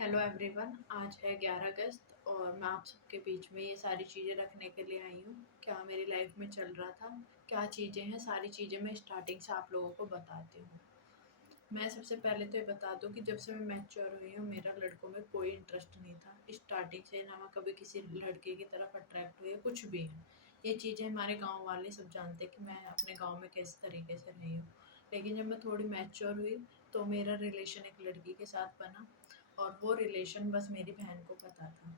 Hello everyone. आज है 11 अगस्त और मैं आप सबके बीच में ये सारी चीज़ें रखने के लिए आई हूँ। क्या मेरी लाइफ में चल रहा था, क्या चीज़ें हैं, सारी चीज़ें मैं स्टार्टिंग से आप लोगों को बताती हूँ। मैं सबसे पहले तो ये बता दूँ कि जब से मैं मैच्योर हुई हूँ मेरा लड़कों में कोई इंटरेस्ट नहीं था स्टार्टिंग से, ना मैं कभी किसी लड़के की तरफ अट्रैक्ट हुई कुछ भी है। ये चीज़ें हमारे गांव वाले सब जानते हैं कि मैं अपने गांव में किस तरीके से रही हूँ। लेकिन जब मैं थोड़ी मैच्योर हुई तो मेरा रिलेशन एक लड़की के साथ बना और वो रिलेशन बस मेरी बहन को पता था।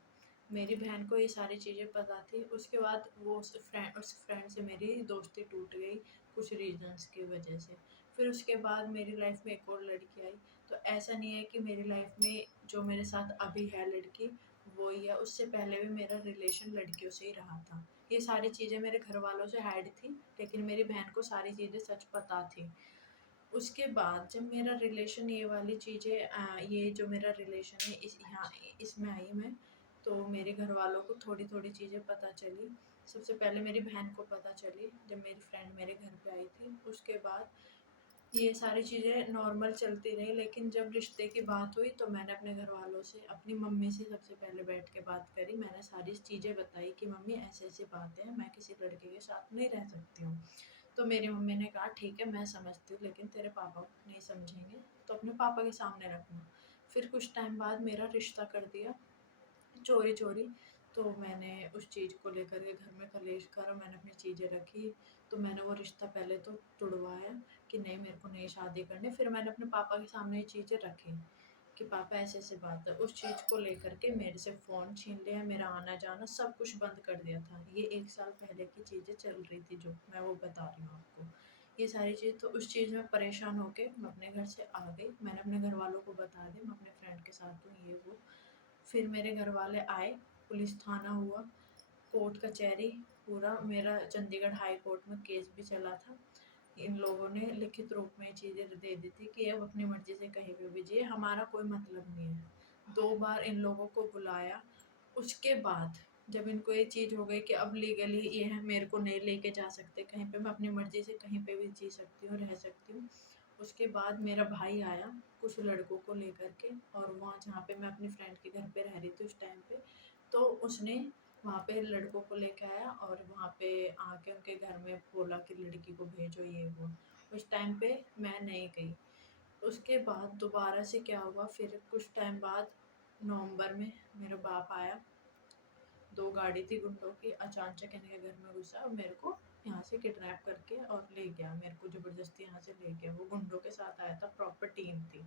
मेरी बहन को ये सारी चीज़ें पता थी। उसके बाद वो उस फ्रेंड से मेरी दोस्ती टूट गई कुछ रीजंस की वजह से। फिर उसके बाद मेरी लाइफ में एक और लड़की आई। तो ऐसा नहीं है कि मेरी लाइफ में जो मेरे साथ अभी है लड़की वो ही है, उससे पहले भी मेरा रिलेशन लड़कियों से ही रहा था। ये सारी चीज़ें मेरे घर वालों से हाइड थी, लेकिन मेरी बहन को सारी चीज़ें सच पता थी। उसके बाद जब मेरा रिलेशन ये वाली चीज़ें ये जो मेरा रिलेशन है इसमें आई मैं, तो मेरे घर वालों को थोड़ी थोड़ी चीज़ें पता चली। सबसे पहले मेरी बहन को पता चली जब मेरी फ्रेंड मेरे घर पे आई थी। उसके बाद ये सारी चीज़ें नॉर्मल चलती रही, लेकिन जब रिश्ते की बात हुई तो मैंने अपने घर वालों से, अपनी मम्मी से सबसे पहले बैठ के बात करी। मैंने सारी चीज़ें बताई कि मम्मी ऐसी ऐसी बातें हैं, मैं किसी लड़के के साथ नहीं रह सकती हूँ। तो मेरी मम्मी ने कहा ठीक है मैं समझती हूँ, लेकिन तेरे पापा नहीं समझेंगे तो अपने पापा के सामने रखना। फिर कुछ टाइम बाद मेरा रिश्ता कर दिया चोरी चोरी। तो मैंने उस चीज़ को लेकर के घर में कलेश करा, मैंने अपनी चीज़ें रखी। तो मैंने वो रिश्ता पहले तो तुड़वाया कि नहीं मेरे को नहीं शादी करनी। फिर मैंने अपने पापा के सामने ये चीज़ें रखी कि पापा ऐसे ऐसे बात है। उस चीज़ को लेकर के मेरे से फ़ोन छीन लिया, मेरा आना जाना सब कुछ बंद कर दिया था। ये 1 साल पहले की चीज़ें चल रही थी जो मैं वो बता रही हूँ आपको। ये सारी चीज़, तो उस चीज़ में परेशान होके मैं अपने घर से आ गई। मैंने अपने घर वालों को बता दिया मैं अपने फ्रेंड के साथ हूँ ये वो। फिर मेरे घर वाले आए, पुलिस थाना हुआ, कोर्ट कचहरी, पूरा मेरा चंडीगढ़ हाई कोर्ट में केस भी चला था। इन लोगों ने लिखित रूप में चीज़ें दे दी थी कि अब अपनी मर्जी से कहीं भी भेजिए, हमारा कोई मतलब नहीं है। 2 बार इन लोगों को बुलाया। उसके बाद जब इनको ये चीज़ हो गई कि अब लीगली ये है, मेरे को नहीं लेके जा सकते कहीं पे, मैं अपनी मर्जी से कहीं पे भी जी सकती हूँ, रह सकती हूँ। उसके बाद मेरा भाई आया कुछ लड़कों को लेकर के, और वहाँ जहाँ पे मैं अपनी फ्रेंड के घर पे रह रही थी उस टाइम पे, तो उसने वहाँ पे लड़कों को लेके आया और वहाँ पे आके उनके घर में बोला कि लड़की को भेजो ये वो। उस टाइम पे मैं नहीं गई। उसके बाद दोबारा से क्या हुआ, फिर कुछ टाइम बाद नवंबर में मेरा बाप आया, 2 गाड़ी थी गुंडों की, अचानक इनके घर में घुसा और मेरे को यहाँ से किडनैप करके और ले गया। मेरे को ज़बरदस्ती यहाँ से ले गया, वो गुंडों के साथ आया था, प्रॉपर टीम थी।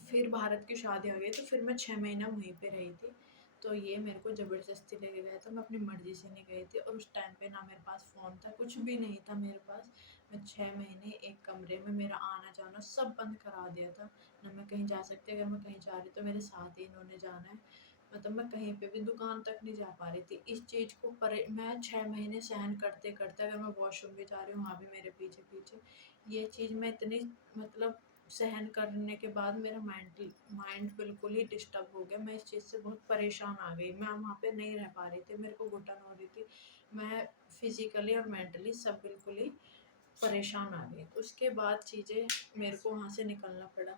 फिर भारत की शादी आ गई तो फिर मैं 6 महीना वहीं पे रही थी। तो ये मेरे को ज़बरदस्ती लेके गया था, मैं अपनी मर्ज़ी से नहीं गई थी। और उस टाइम पे ना मेरे पास फ़ोन था, कुछ भी नहीं था मेरे पास। मैं 6 महीने एक कमरे में, मेरा आना-जाना सब बंद करा दिया था। ना मैं कहीं जा सकती, अगर मैं कहीं जा रही तो मेरे साथ ही इन्होंने जाना है। मतलब मैं कहीं पे भी दुकान तक नहीं जा पा रही थी। इस चीज़ को मैं 6 महीने सहन करते-करते, अगर मैं वॉशरूम भी जा रही हूँ वहाँ भी मेरे पीछे-पीछे। ये चीज़ मैं इतनी, मतलब सहन करने के बाद मेरा माइंड बिल्कुल ही डिस्टर्ब हो गया। मैं इस चीज़ से बहुत परेशान आ गई। मैं वहाँ पे नहीं रह पा रही थी, मेरे को घुटन हो रही थी। मैं फिज़िकली और मेंटली सब बिल्कुल ही परेशान आ गई। उसके बाद चीज़ें, मेरे को वहाँ से निकलना पड़ा।